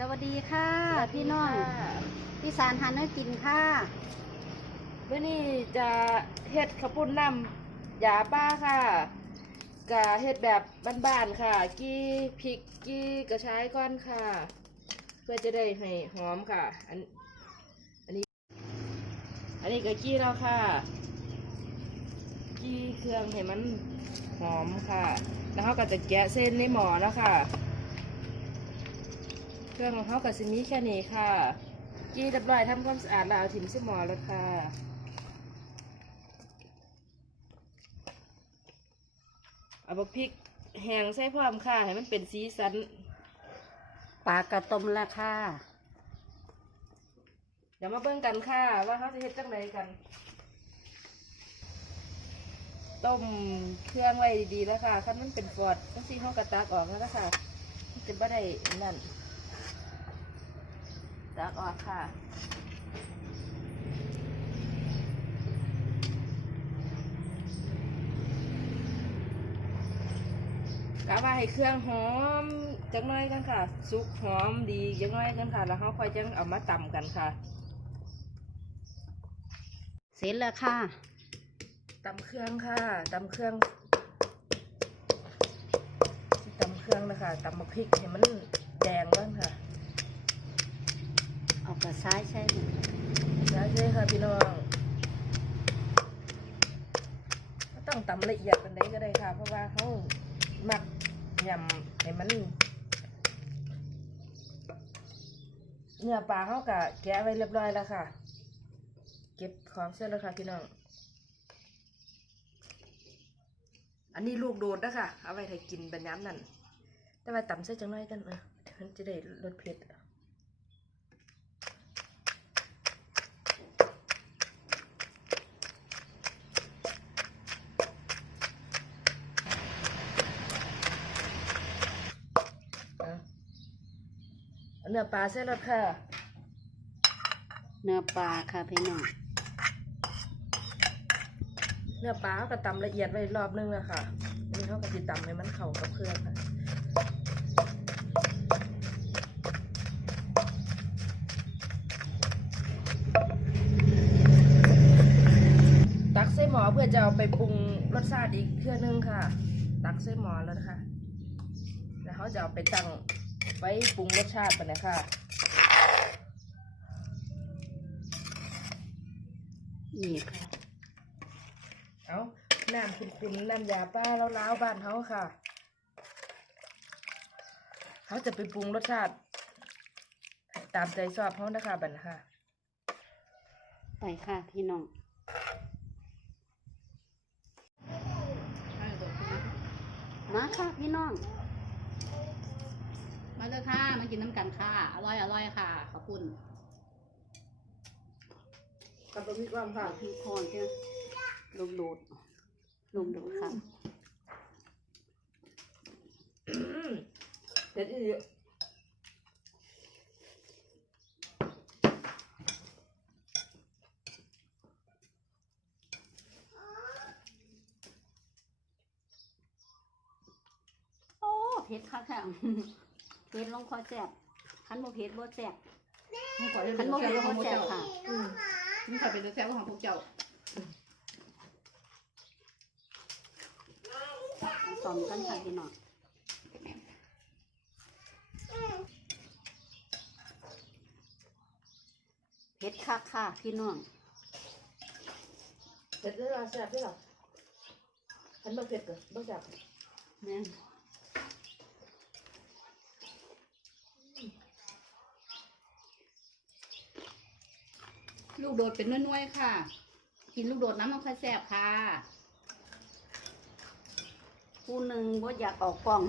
สวัสดีค่ะ พี่น้องพี่สารทานให้กินค่ะเมื่อนี้จะเฮ็ดข้าวปุ้นน้ำยาป้าค่ะกะเฮ็ดแบบบ้านๆค่ะ กี้พริกกี้กระชายก้อนค่ะ เพื่อจะได้ให้หอมค่ะ อันอันนี้ อันนี้ก็กี้แล้วค่ะ กี้เครื่องให้มันหอมค่ะ แล้วเขาก็จะแกะเส้นในหม้อแล้วค่ะ เครื่องของเขาก็สิมีแค่นี้ค่ะกี้เรียบร้อยทำความสะอาดแล้วเอาถิ่มใส่หมอแล้วค่ะเอาบักพริกแห้งใส่พร้อมค่ะให้มันเป็นสีสันปลากระต้มละค่ะ เดี๋ยวมาเบิ่งกันค่ะ ว่าเขาจะเฮ็ดจังไดกัน ต้มเครื่องไว้ดีๆแล้วค่ะคันมันเป็นฟอดจังซี่เขากระตากออกแล้วนะคะจะบ่ได้นั่น ตากออกค่ะกะว่าให้เครื่องหอมจังน้อยกันค่ะ สุกหอมดีจังน้อยกันค่ะ แล้วเขาค่อยจังเอามาตำกันค่ะ เสร็จแล้วค่ะตำเครื่องค่ะตำเครื่องสิตำเครื่องนะคะตำมะพริกให้มันแดงบ้างค่ะเอากระซ้ายใช่ไหมได้เลยค่ะพี่น้องก็ต้องตำละเอียดกันได้ก็ได้ค่ะ เพราะว่าเขาหมักยำให้มันเนื้อปลาเขากะแกะไว้เรียบร้อยแล้วค่ะ เก็บของเสร็จแล้วค่ะพี่น้อง อันนี้ลูกโดดนะคะเอาไว้ให้กินเป็นย้ำนั่น แต่ว่าตำใส่จังน้อยกันเออมันจะได้รสเผ็ด เอาเนื้อปลาเส้นแล้วค่ะ เนื้อปลาค่ะพี่น้อง เนื้อปลาเขาก็ตำละเอียดไว้รอบนึงแล้วค่ะอันนี้เขาก็ติตำให้มันเข้ากับเครื่องค่ะตักใส่หมอเพื่อจะเอาไปปรุงรสชาติอีกเครื่องนึงค่ะ ตักใส่หมอแล้วนะคะ แล้วเขาจะเอาไปตั้ง ไว้ปรุงรสชาติไปนะคะนี่ค่ะเอาน้ำคุณๆน้ำยาป้าแล้วล้าวบ้านเขาค่ะเขาจะไปปรุงรสชาติ ตามใจชอบเขานะคะบันค่ะ ไปค่ะพี่น้องมาค่ะพี่น้อง มาเลยค่ะ มากินน้ำกันค่ะ อร่อยอร่อยค่ะ ขอบคุณกับมีความค่ะพี่พรจ้ะลมโดดลมโดดค่ะเผ็ดอีกโอ้เผ็ดค่ะค่ะ เผ็ดลงคอแซ่บขันโมเผ็ดบ่แซ่บขอขันโมเผ็ดบ่แซ่บค่ะนี่ขอเป็นตัวแซ่บของพวกเจ้าสอนกันค่ะพี่น้องเผ็ดค่ะค่ะพี่น้อง เผ็ดได้ละแซ่บได้หรอฉันบ่เผ็ดเลยบ่แซ่บแม่น ลูกโดดเป็นน้อยๆค่ะ กินลูกโดดน้ำมันค่อยแซ่บค่ะผู้หนึ่งบ่อยากออกกล้อง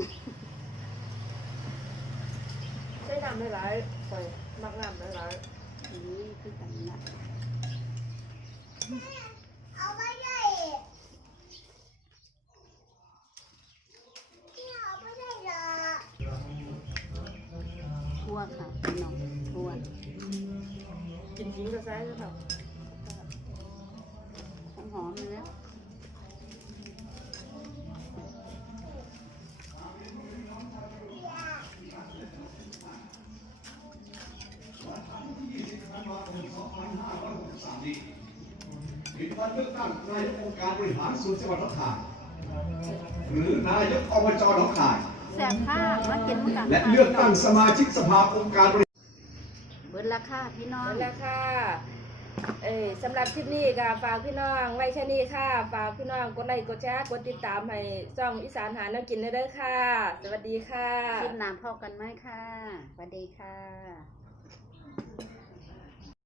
ใช้น้ำหลายๆใส่มักน้ำหลายนี่คือกันนะทั่วค่ะพี่น้องทั่วๆ กินทิ้งก็ใช้แล้วค่ะหอมเลยนะผิดวันเลือกตั้งนายกองค์การบริหารส่วนจังหวัดหนองคายหรือนายกอบจหนองคายและเลือกตั้งสมาชิกสภาองค์การ เบิดราคาพี่น้องนั่นแหละค่ะเอ้ยสำหรับคลิปนี้ก็ฝากพี่น้องไว้แค่นี้ค่ะ ฝากพี่น้องกดไลค์กดแชร์กดติดตามให้ช่องอีสานหาแนวกินได้เด้อค่ะ สวัสดีค่ะกินน้ำพอกันไหมค่ะสวัสดีค่ะ